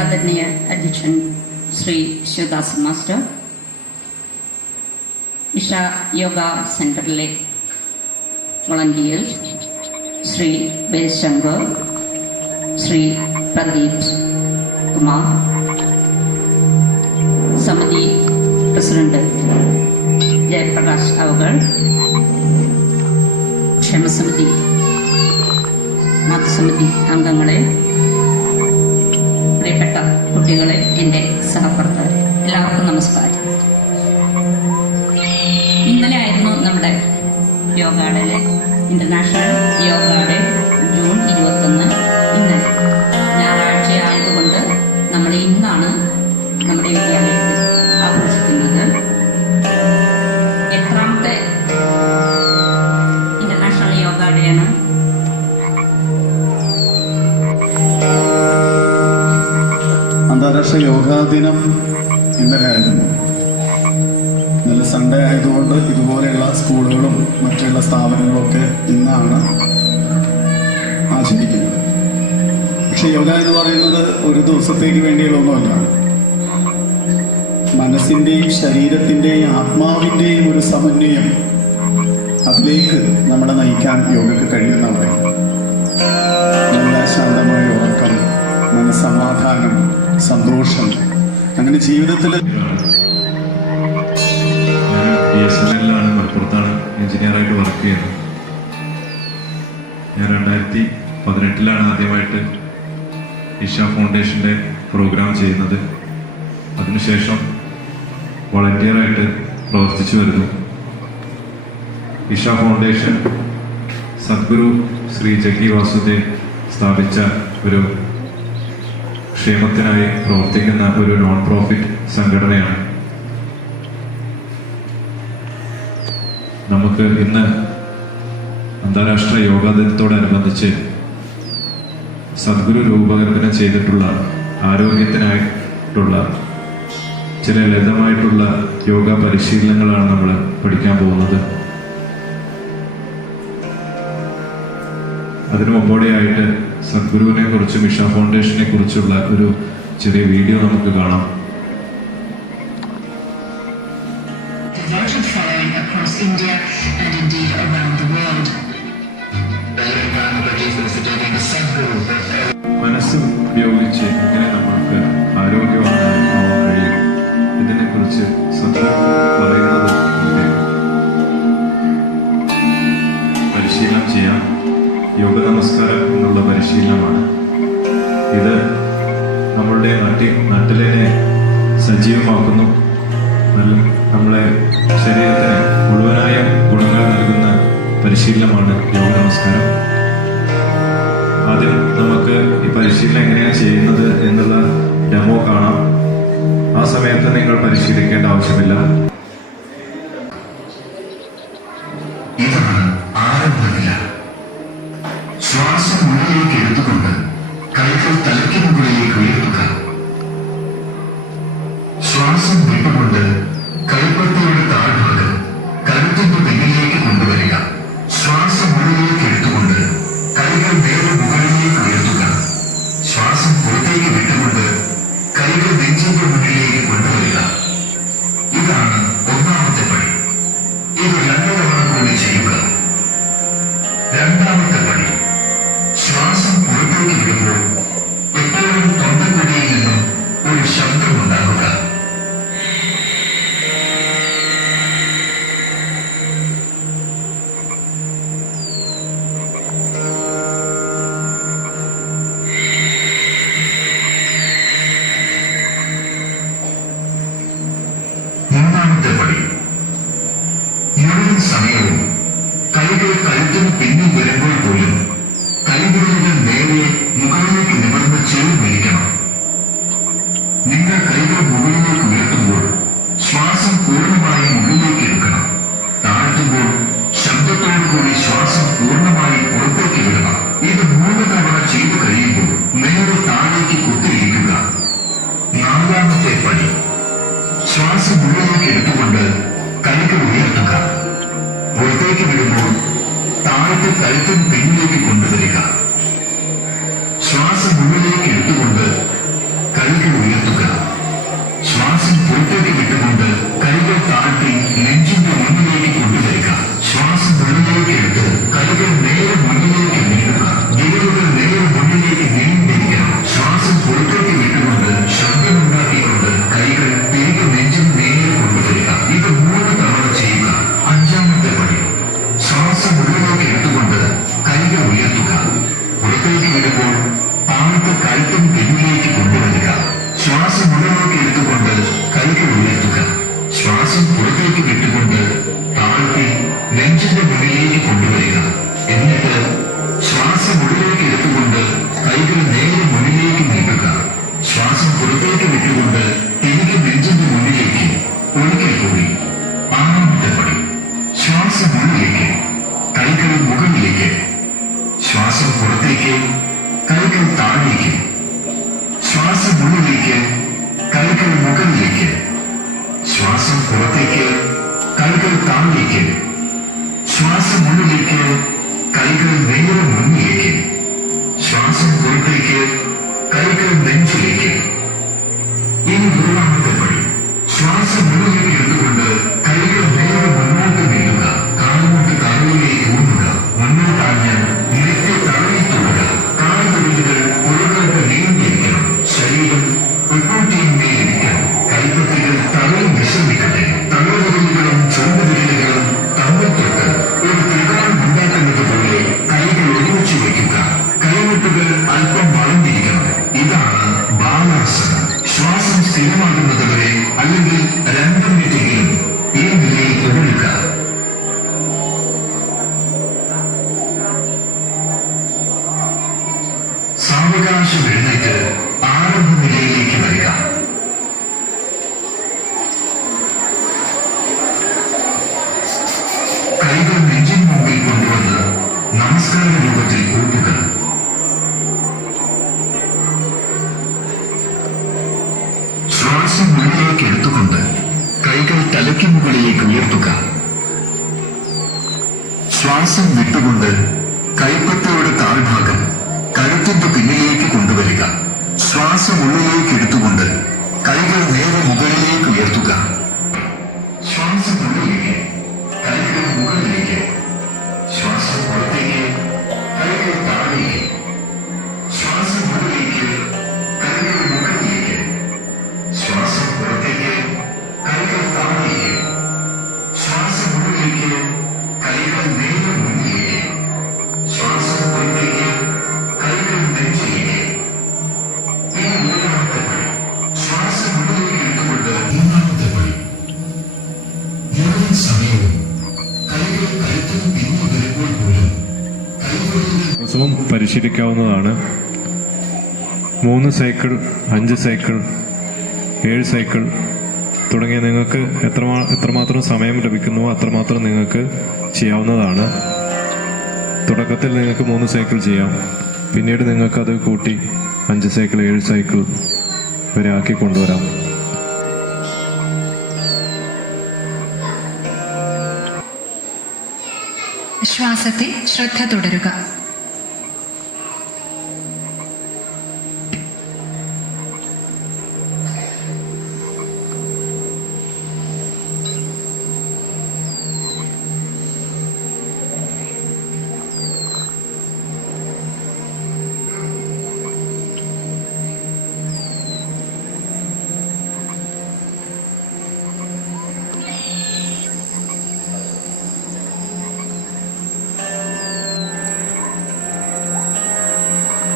ആദരണീയ അധ്യക്ഷൻ ശ്രീ ശിവദാസ് മാസ്റ്റർ, ഇഷ യോഗ സെന്ററിലെ volunteers Shri base Shankar, Shri Pradeep Kumar, സമിതി പ്രസിഡന്റ് ജയപ്രകാശ് അവകൾ, ക്ഷേമസമിതി മാതൃസമിതി അംഗങ്ങളെ, പ്രിയപ്പെട്ട കുട്ടികളെ, എൻ്റെ സഹപ്രവർത്തകരെ, എല്ലാവർക്കും നമസ്കാരം. ഇന്നലെ ആയിരുന്നു നമ്മുടെ yoga day, international yoga day, June 21. ഇന്നലെ ഞായറാഴ്ചയായതുകൊണ്ട് നമ്മൾ ഇന്നാണ് നമ്മുടെ വിദ്യാലയത്തിൽ ആഘോഷിക്കുന്നത്. എത്രാമത്തെ ഇന്റർനാഷണൽ യോഗ ഡേ ആണ്? അന്താരാഷ്ട്ര യോഗാ ദിനം ഇന്നലെ ആയിരുന്നു. ഇന്നലെ സൺഡേ ആയതുകൊണ്ട് ഇതുപോലെയുള്ള സ്കൂളുകളും മറ്റുള്ള സ്ഥാപനങ്ങളൊക്കെ ഇന്നാണ് ആചരിക്കുന്നത്. പക്ഷെ യോഗ എന്ന് പറയുന്നത് ഒരു ദിവസത്തേക്ക് വേണ്ടിയുള്ളതൊന്നുമല്ല. മനസ്സിൻ്റെയും ശരീരത്തിൻ്റെയും ആത്മാവിൻ്റെയും ഒരു സമന്വയം അതിലേക്ക് നമ്മളെ നയിക്കാൻ യോഗയ്ക്ക് കഴിയുന്നവരെ നല്ല ശാന്തമായ ഉറക്കം, മനസ്സമാധാനം, സന്തോഷം, അങ്ങനെ ജീവിതത്തിൽ BSNL-ലാണ്, മലപ്പുറത്താണ് എഞ്ചിനീയറായിട്ട് വർക്ക് ചെയ്യുന്നത്. ഞാൻ 2018 ആദ്യമായിട്ട് ഇഷ ഫൗണ്ടേഷൻ്റെ പ്രോഗ്രാം ചെയ്യുന്നത്. അതിനുശേഷം വളണ്ടിയറായിട്ട് പ്രവർത്തിച്ചു വരുന്നു. ഇഷ ഫൗണ്ടേഷൻ സദ്ഗുരു ശ്രീ ജഗ്ഗി വാസുദേവ് സ്ഥാപിച്ച ഒരു ക്ഷേമത്തിനായി പ്രവർത്തിക്കുന്ന ഒരു നോൺ പ്രോഫിറ്റ് സംഘടനയാണ്. നമുക്ക് ഇന്ന് അന്താരാഷ്ട്ര യോഗാ ദിനത്തോടനുബന്ധിച്ച് സദ്ഗുരു രൂപകൽപ്പന ചെയ്തിട്ടുള്ള ആരോഗ്യത്തിനായിട്ടുള്ള ചില ലളിതമായിട്ടുള്ള യോഗ പരിശീലനങ്ങളാണ് നമ്മൾ പഠിക്കാൻ പോകുന്നത്. അതിനു മുമ്പോടെയായിട്ട് സദ്ഗുരുവിനെ കുറിച്ചും ഇഷ ഫൗണ്ടേഷനെ കുറിച്ചുള്ള ഒരു ചെറിയ വീഡിയോ നമുക്ക് കാണാം. Devoted following across India and indeed around the world. മനസ്സ് ഉപയോഗിച്ച് എങ്ങനെ നമ്മൾക്ക് ആരോഗ്യവാനാകാൻ കഴിയും, ഇതിനെക്കുറിച്ച് സദ്ഗുരു പറയുന്നത് പരിശീലനം ചെയ്യാം. യോഗ നമസ്കാരം എന്നുള്ള പരിശീലനമാണ് ഇത്. നമ്മളുടെ നാട്ടിലെ സജീവമാക്കുന്നു. നമ്മളെ ശരീരത്തിന് മുഴുവനായ ഗുണങ്ങൾ നൽകുന്ന പരിശീലനമാണ് യോഗ നമസ്കാരം. ആദ്യം നമുക്ക് ഈ പരിശീലനം എങ്ങനെയാണ് ചെയ്യുന്നത് എന്നുള്ള ഡെമോ കാണാം. ആ സമയത്ത് നിങ്ങൾ പരിശീലിക്കേണ്ട ആവശ്യമില്ല. ഇതാണ് ആരംഭനില. ശ്വാസം ഉള്ളിലേക്ക് എടുത്തുകൊണ്ട് കൈകൾ തലയ്ക്ക് മുകളിലേക്ക് ഉയർത്തുക. ശ്വാസം വിട്ടുകൊണ്ട് കൈപ്പത്തിയുടെ താഴ്ഭാഗം കഴുത്തിന്റെ പിന്നിലേക്ക് കൊണ്ടുവരിക. ശ്വാസം ഉള്ളിലേക്ക് എടുത്തുകൊണ്ട് കൈകൾ നേരെ മുകളിലേക്ക് ഉയർത്തുക. ശ്വാസം പുറത്തേക്ക് വിട്ടുകൊണ്ട് കൈകൾ നെഞ്ചിന്റെ മുന്നിലേക്ക് കൊണ്ടുവരിക. ഇതാണ് ഒന്നാമത്തെ പടി. ഇത് 2 തവണ കൂടി ചെയ്യുക. രണ്ടാമത്തെ പടി, ശ്വാസം പുറത്തേക്ക് വിടുമ്പോൾ എപ്പോഴും തൊണ്ടക്കുഴിയിൽ നിന്നും ഒരു ശബ്ദമുണ്ടാക്കുക. മൂന്നാമത്തെ പടി, മുഴുവൻ സമയവും കൈകൾ കഴുത്തിന് പിന്നിൽ വരുമ്പോൾ പോലും കൈവിരലുകൾ നേരെ മുകളിലേക്ക് നിവർന്ന് ചേർന്നിരിക്കണം. നിങ്ങൾ കൈകൾ മുകളിലേക്ക് ഉയർത്തുമ്പോൾ ശ്വാസം പൂർണ്ണമായി മുകളിലേക്ക് എടുക്കണം. താഴ്ത്തുമ്പോൾ ശബ്ദത്തോടു കൂടി ശ്വാസം പൂർണ്ണമായി പുറത്തേക്ക് വിടണം. ഇത് 3 തവണ ചെയ്തു കഴിയുമ്പോൾ നേരെ താഴേക്ക് കുത്തിയിരിക്കുക. നാലാമത്തെ പടി, ശ്വാസം ഉള്ളിലേക്ക് എടുത്തുകൊണ്ട് കൈകൾ ഉയർത്തുക. പുറത്തേക്ക് വിടുമ്പോൾ താഴത്തെ കഴുത്തും പിന്നിലേക്ക് കൊണ്ടുവരിക. ശ്വാസം ഉള്ളിലേക്ക് എടുത്തുകൊണ്ട് കൈകൾ ഉയർത്തുക. ശ്വാസം പുറത്തേക്ക് വിട്ടുകൊണ്ട് കൈകൾ താഴ്ത്തി നെഞ്ചിന്റെ മുന്നിലേക്ക് കൊണ്ടുവരിക. ശ്വാസം ഉള്ളിലേക്ക് എടുത്ത് കൈകൾ നേരെ മുന്നിലേക്ക് നീട്ടുക. വിരലുകൾ നേരെ മുന്നിലേക്ക് നീണ്ടിരിക്കണം. ശ്വാസം പുറത്തേക്ക് വിട്ടുകൊണ്ട് ശബ്ദമുണ്ടാക്കിക്കൊണ്ട് കൈകൾ തിരികെ നെഞ്ചും നേരെ കൊണ്ടുവരിക. ഇത് 3 തവണ ചെയ്യുക. അഞ്ചാമത്തെ പടി, ശ്വാസം ഉള്ളിലേക്ക് എടുത്തുകൊണ്ട് കൈകൾ ഉയർത്തുക. പുറത്തേക്ക് വിടുമ്പോൾ താഴത്തെ കഴുത്തും പിന്നിലേക്ക് കൊണ്ടുവരിക. ശ്വാസം ഉള്ളിലേക്ക് എടുത്തുകൊണ്ട് കൈകൾ ഉയർത്തുക. ശ്വാസം പുറത്തേക്ക് വിട്ടുകൊണ്ട് താഴ്ത്തി നെഞ്ചിന്റെ മുന്നിലേക്ക് കൊണ്ടുവരിക. എന്നിട്ട് ശ്വാസം ഉള്ളിലേക്ക് എടുത്തുകൊണ്ട് കൈകൾ നേരെ മുന്നിലേക്ക് നീട്ടുക. ശ്വാസം പുറത്തേക്ക് വിട്ടുകൊണ്ട് തിരികെ നെഞ്ചിന്റെ മുന്നിലേക്ക്. ഒരിക്കൽ കൂടി. ആറാമത്തെ പടി, ശ്വാസം ഉള്ളിലേക്ക്, കൈകൾ മുകളിലേക്ക്. ശ്വാസം പുറത്തേക്ക്, കൈകൾ താഴേക്ക്. ശ്വാസം ഉള്ളിലേക്ക്, കൈകൾ മുകളിലേക്ക്. ശ്വാസം പുറത്തേക്ക്, കൈകൾ താഴേക്ക്. ശ്വാസം ഉള്ളിലേക്ക്, കൈകൾ നേരെ മുന്നിലേക്ക്. ശ്വാസം പുറത്തേക്ക്, കൈകൾ നെഞ്ചിലേക്ക്. ഇനി 3ാമത്തെ പടി, ശ്വാസം ഉള്ളിലേക്ക് എടുത്തുകൊണ്ട് കൈകൾ നേരെ മുന്നോട്ട് നീട്ടുക. കാലുകൊണ്ട് കാല് ശ്വാസം വിട്ടുകൊണ്ട് കൈപ്പത്തയുടെ താഴ്ഭാഗം കഴുത്തിന്റെ പിന്നിലേക്ക് കൊണ്ടുവരിക. ശ്വാസം ഉള്ളിലേക്ക് എടുത്തുകൊണ്ട് കൈകൾ നേരെ മുകളിലേക്ക് ഉയർത്തുക. ശ്വാസം ഉള്ളിലേക്ക്, കൈകൾ മുകളിലേക്ക്. ശ്വാസം പുറത്തേക്ക്, കൈകൾ താഴേക്ക്. ശ്വാസം ഉള്ളിലേക്ക്, കൈകൾ മുകളിലേക്ക്. ശ്വാസം പുറത്തേക്ക്, കൈകൾ താഴേക്ക്. ശ്വാസം ഉള്ളിലേക്ക്, കൈകൾ നേരെ മുന്നിലേക്ക്. ശ്വാസം പുറത്തേക്ക്, കൈകൾ നെഞ്ചിലേക്ക്. ഇനി മൂന്നാമത്തെ പടി. ശ്വാസം ഉള്ളിലേക്ക് എടുത്തുകൊണ്ട് മൂന്നാമത്തെ പടി. മുഴുവൻ സമയവും കൈകൾ കഴുത്തിന് പിന്നിൽ വരുമ്പോൾ പോലും കൈകളിൽ ദിവസവും പരിശീലിക്കാവുന്നതാണ്. 3 സൈക്കിൾ, 5 സൈക്കിൾ, 7 സൈക്കിൾ തുടങ്ങിയ നിങ്ങൾക്ക് എത്രമാത്രം സമയം ലഭിക്കുന്നുവോ അത്രമാത്രം നിങ്ങൾക്ക് ചെയ്യാവുന്നതാണ്. തുടക്കത്തിൽ നിങ്ങൾക്ക് 3 സൈക്കിൾ ചെയ്യാം. പിന്നീട് നിങ്ങൾക്കത് കൂട്ടി 5 സൈക്കിൾ, 7 സൈക്കിൾ വരെ ആക്കി കൊണ്ടുവരാം. ശ്വാസത്തിൽ ശ്രദ്ധ തുടരുക.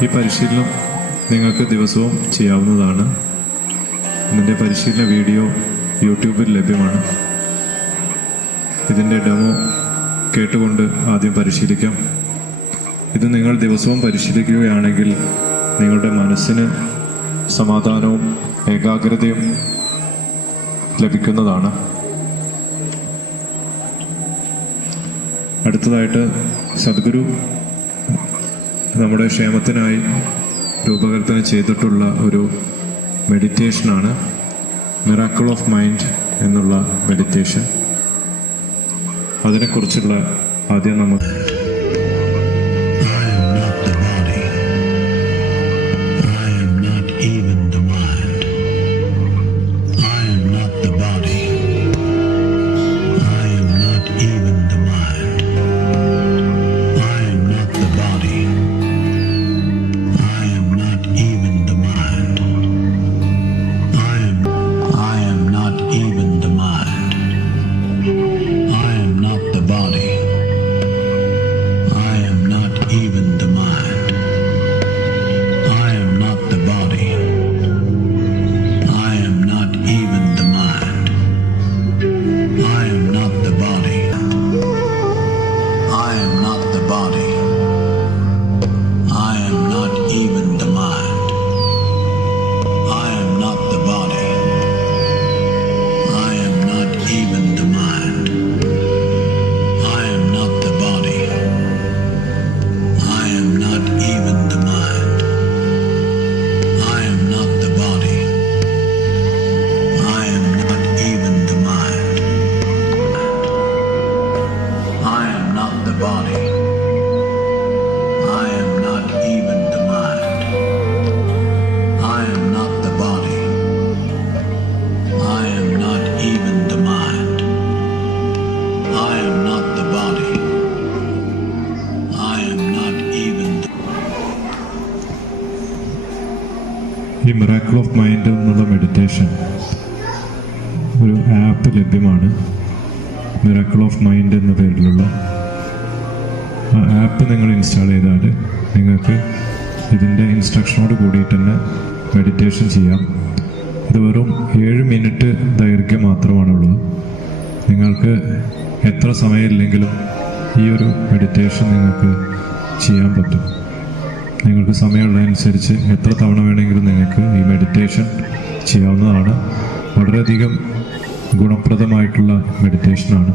ഈ പരിശീലനം നിങ്ങൾക്ക് ദിവസവും ചെയ്യാവുന്നതാണ്. ഇതിൻ്റെ പരിശീലന വീഡിയോ യൂട്യൂബിൽ ലഭ്യമാണ്. ഇതിൻ്റെ ഡെമോ കേട്ടുകൊണ്ട് ആദ്യം പരിശീലിക്കാം. ഇത് നിങ്ങൾ ദിവസവും പരിശീലിക്കുകയാണെങ്കിൽ നിങ്ങളുടെ മനസ്സിന് സമാധാനവും ഏകാഗ്രതയും ലഭിക്കുന്നതാണ്. അടുത്തതായിട്ട് സദ്ഗുരു നമ്മുടെ ക്ഷേമത്തിനായി രൂപകൽപ്പന ചെയ്തിട്ടുള്ള ഒരു മെഡിറ്റേഷനാണ് മിറാക്കിൾ ഓഫ് മൈൻഡ് എന്നുള്ള മെഡിറ്റേഷൻ. അതിനെക്കുറിച്ചുള്ള ആദ്യം നമുക്ക് ഈ മിറാക്കിൾ ഓഫ് മൈൻഡ് എന്നുള്ള മെഡിറ്റേഷൻ ഒരു ആപ്പ് ലഭ്യമാണ്. മിറാക്കിൾ ഓഫ് മൈൻഡ് എന്ന പേരിലുള്ള ആ ആപ്പ് നിങ്ങൾ ഇൻസ്റ്റാൾ ചെയ്താൽ നിങ്ങൾക്ക് ഇതിൻ്റെ ഇൻസ്ട്രക്ഷനോട് കൂടിയിട്ട് തന്നെ മെഡിറ്റേഷൻ ചെയ്യാം. ഇത് വെറും 7 മിനിറ്റ് ദൈർഘ്യം മാത്രമാണുള്ളത്. നിങ്ങൾക്ക് എത്ര സമയമില്ലെങ്കിലും ഈ ഒരു മെഡിറ്റേഷൻ നിങ്ങൾക്ക് ചെയ്യാൻ പറ്റും. നിങ്ങൾക്ക് സമയമുള്ളതനുസരിച്ച് എത്ര തവണ വേണമെങ്കിലും നിങ്ങൾക്ക് ഈ മെഡിറ്റേഷൻ ചെയ്യാവുന്നതാണ്. വളരെയധികം ഗുണപ്രദമായിട്ടുള്ള മെഡിറ്റേഷനാണ്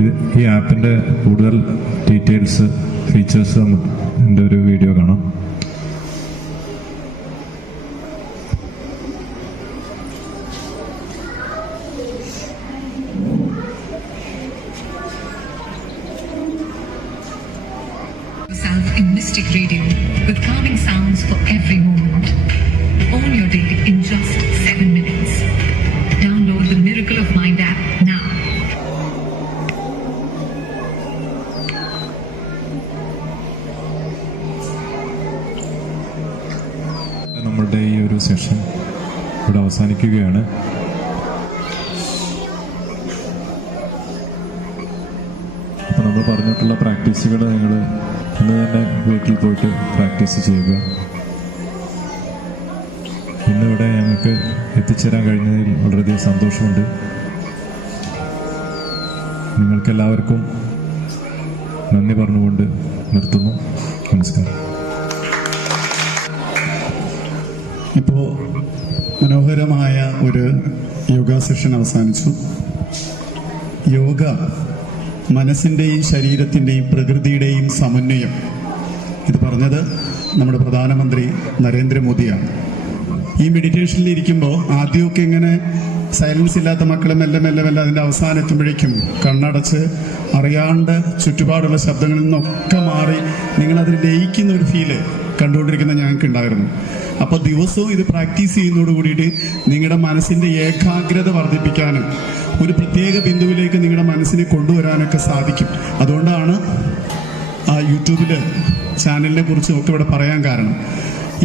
ഇത്. ഈ ആപ്പിൻ്റെ കൂടുതൽ ഡീറ്റെയിൽസ്, ഫീച്ചേഴ്സ് എൻ്റെ ഒരു വീഡിയോ കാണാം. in Mystic Radio with calming sounds for every moment. Own your day in just 7 minutes. Download the Miracle of Mind app now. നമ്മളുടെ ഈ ഒരു സെഷൻ ഇവിടെ അവസാനിക്കുകയാണ്. അപ്പോൾ നമ്മൾ പറഞ്ഞിട്ടുള്ള പ്രാക്ടീസുകൾ നിങ്ങൾ ഇന്ന് തന്നെ വീട്ടിൽ പോയിട്ട് പ്രാക്ടീസ് ചെയ്യുക. ഇന്നിവിടെ ഞങ്ങൾക്ക് എത്തിച്ചേരാൻ കഴിഞ്ഞതിൽ വളരെയധികം സന്തോഷമുണ്ട്. നിങ്ങൾക്കെല്ലാവർക്കും നന്ദി പറഞ്ഞുകൊണ്ട് നിർത്തുന്നു. നമസ്കാരം. ഇപ്പോൾ മനോഹരമായ ഒരു യോഗ സെഷൻ അവസാനിച്ചു. യോഗ മനസ്സിൻ്റെയും ശരീരത്തിൻ്റെയും പ്രകൃതിയുടെയും സമന്വയം. ഇത് പറഞ്ഞത് നമ്മുടെ പ്രധാനമന്ത്രി നരേന്ദ്രമോദിയാണ്. ഈ മെഡിറ്റേഷനിൽ ഇരിക്കുമ്പോൾ ആദ്യമൊക്കെ ഇങ്ങനെ സൈലൻസ് ഇല്ലാത്ത മക്കൾ മെല്ലെ മെല്ലെ മെല്ലെ അതിൻ്റെ അവസാനം എത്തുമ്പോഴേക്കും കണ്ണടച്ച് അറിയാണ്ട് ചുറ്റുപാടുള്ള ശബ്ദങ്ങളിൽ നിന്നൊക്കെ മാറി നിങ്ങളതിൽ ലയിക്കുന്ന ഒരു ഫീല് കണ്ടുകൊണ്ടിരിക്കുന്ന ഞങ്ങൾക്ക് ഉണ്ടായിരുന്നു. അപ്പോൾ ദിവസവും ഇത് പ്രാക്ടീസ് ചെയ്യുന്നതോട് കൂടിയിട്ട് നിങ്ങളുടെ മനസ്സിൻ്റെ ഏകാഗ്രത വർദ്ധിപ്പിക്കാനും ഒരു പ്രത്യേക ബിന്ദുവിലേക്ക് നിങ്ങളുടെ മനസ്സിനെ കൊണ്ടുവരാനൊക്കെ സാധിക്കും. അതുകൊണ്ടാണ് ആ യൂട്യൂബിൽ ചാനലിനെ കുറിച്ച് ഒക്കെ ഇവിടെ പറയാൻ കാരണം.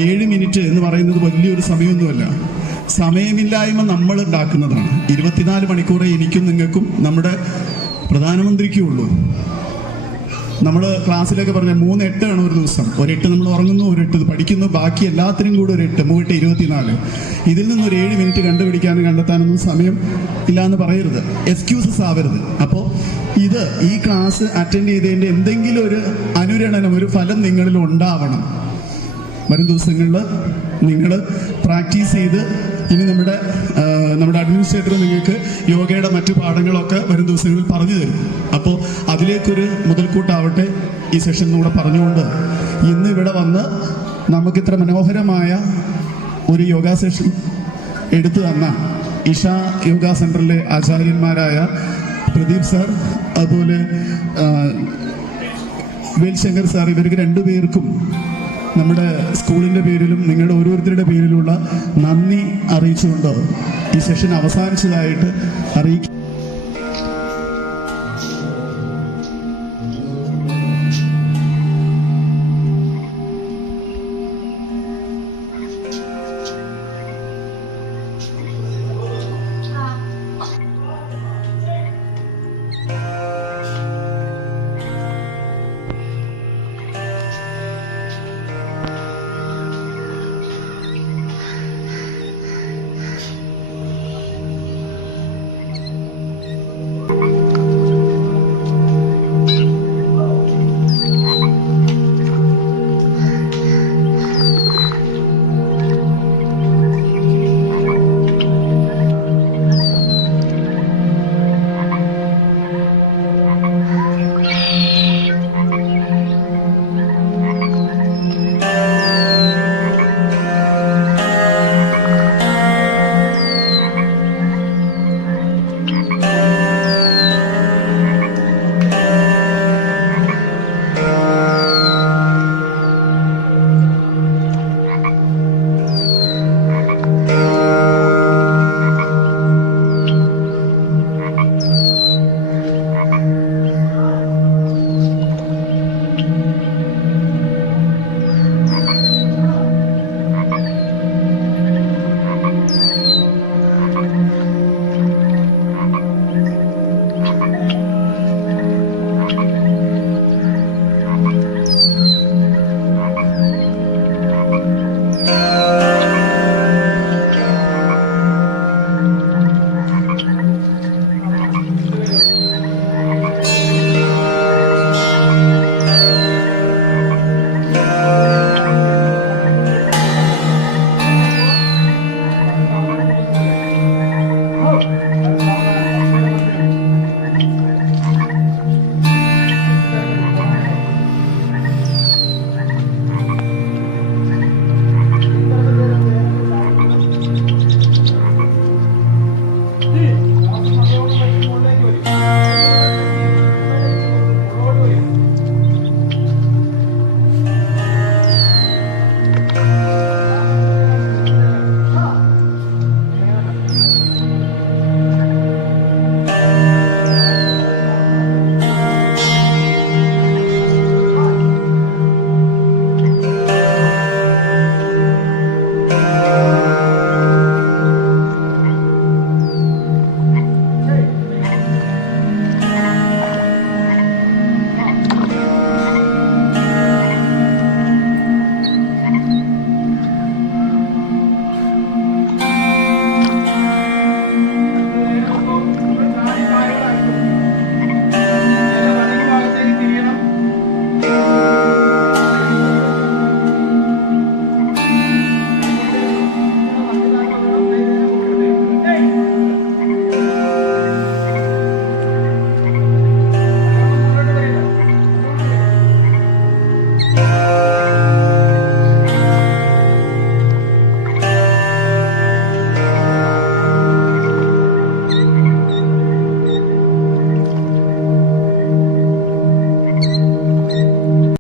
7 മിനിറ്റ് എന്ന് പറയുന്നത് വലിയൊരു സമയമൊന്നുമല്ല. സമയമില്ലായ്മ നമ്മൾ ഉണ്ടാക്കുന്നതാണ്. 24 മണിക്കൂറേ എനിക്കും നിങ്ങൾക്കും നമ്മുടെ പ്രധാനമന്ത്രിക്കും ഉള്ളൂ. നമ്മൾ ക്ലാസ്സിലൊക്കെ പറഞ്ഞ 3-8 ആണ് ഒരു ദിവസം. ഒരു 8 നമ്മൾ ഉറങ്ങുന്നു, ഒരു 8 പഠിക്കുന്നു, ബാക്കി എല്ലാത്തിനും കൂടെ ഒരു 8, 24. ഇതിൽ നിന്നൊരു 7 മിനിറ്റ് കണ്ടുപിടിക്കാനും കണ്ടെത്താനൊന്നും സമയം ഇല്ലാന്ന് പറയരുത്, എക്സ്ക്യൂസസ് ആവരുത്. അപ്പോൾ ഈ ക്ലാസ് അറ്റൻഡ് ചെയ്തതിൻ്റെ എന്തെങ്കിലും ഒരു അനുരണനം, ഒരു ഫലം നിങ്ങളിൽ ഉണ്ടാവണം. വരും ദിവസങ്ങളിൽ നിങ്ങൾ പ്രാക്ടീസ് ചെയ്ത് ഇനി നമ്മുടെ അഡ്മിനിസ്ട്രേറ്റർ നിങ്ങൾക്ക് യോഗയുടെ മറ്റു പാഠങ്ങളൊക്കെ വരും ദിവസങ്ങളിൽ പറഞ്ഞു തരും. അപ്പോൾ അതിലേക്കൊരു മുതൽക്കൂട്ടാവട്ടെ ഈ സെഷൻ കൂടെ പറഞ്ഞുകൊണ്ട് ഇന്ന് ഇവിടെ വന്ന് നമുക്കിത്ര മനോഹരമായ ഒരു യോഗ സെഷൻ എടുത്തു തന്ന ഇഷ യോഗ സെൻറ്ററിലെ ആചാര്യന്മാരായ പ്രദീപ് സാർ, അതുപോലെ വേൽശങ്കർ സാർ, ഇവർക്ക് രണ്ടുപേർക്കും നമ്മുടെ സ്കൂളിൻ്റെ പേരിലും നിങ്ങളുടെ ഓരോരുത്തരുടെ പേരിലുള്ള നന്ദി അറിയിച്ചുകൊണ്ട് ഈ സെഷൻ അവസാനിച്ചതായിട്ട് അറിയിക്കും.